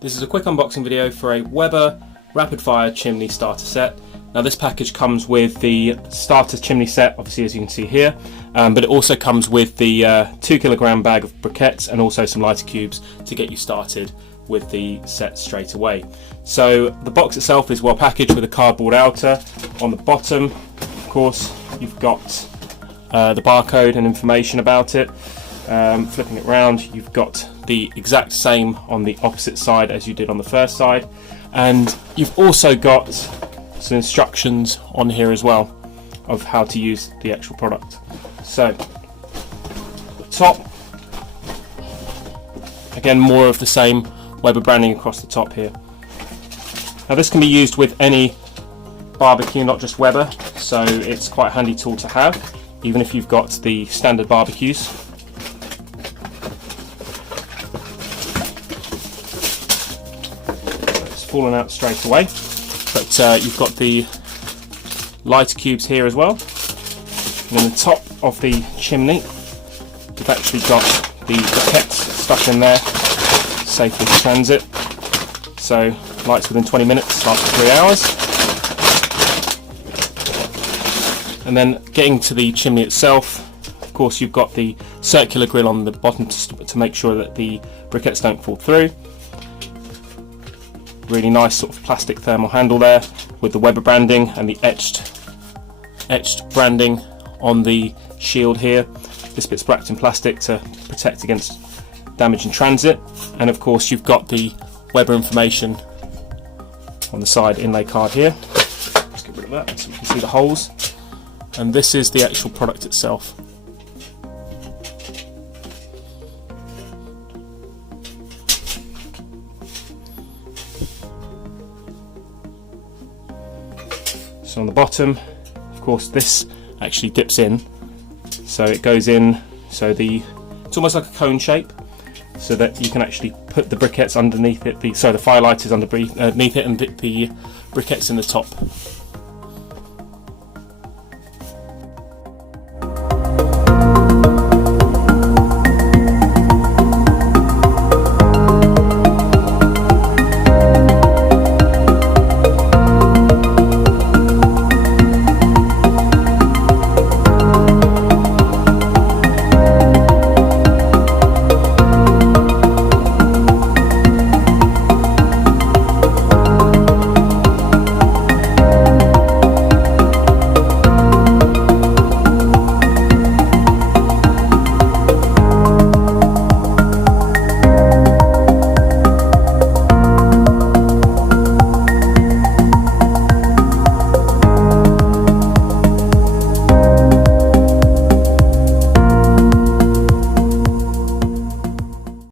This is a quick unboxing video for a Weber Rapidfire Chimney starter set. Now this package comes with the starter chimney set, obviously as you can see here, but it also comes with the 2 kilogram bag of briquettes and also some lighter cubes to get you started with the set straight away. So the box itself is well packaged with a cardboard outer. On the bottom, of course, you've got the barcode and information about it. Flipping it round, you've got the exact same on the opposite side as you did on the first side, and you've also got some instructions on here as well of how to use the actual product. So the top, again, more of the same Weber branding across the top here. Now this can be used with any barbecue, not just Weber, so it's quite a handy tool to have, even if you've got the standard barbecues. Fallen out straight away, but you've got the lighter cubes here as well, and in the top of the chimney you've actually got the briquettes stuck in there, safely in transit, so lights within 20 minutes, lasts for 3 hours. And then getting to the chimney itself, of course you've got the circular grill on the bottom to make sure that the briquettes don't fall through. Really nice sort of plastic thermal handle there with the Weber branding and the etched branding on the shield here. This bit's wrapped in plastic to protect against damage in transit, and of course you've got the Weber information on the side inlay card here. Let's get rid of that so you can see the holes, and this is the actual product itself. So on the bottom, of course, this actually dips in, so it goes in, so it's almost like a cone shape, so that you can actually put the briquettes underneath it, the firelighters underneath it, and the briquettes in the top.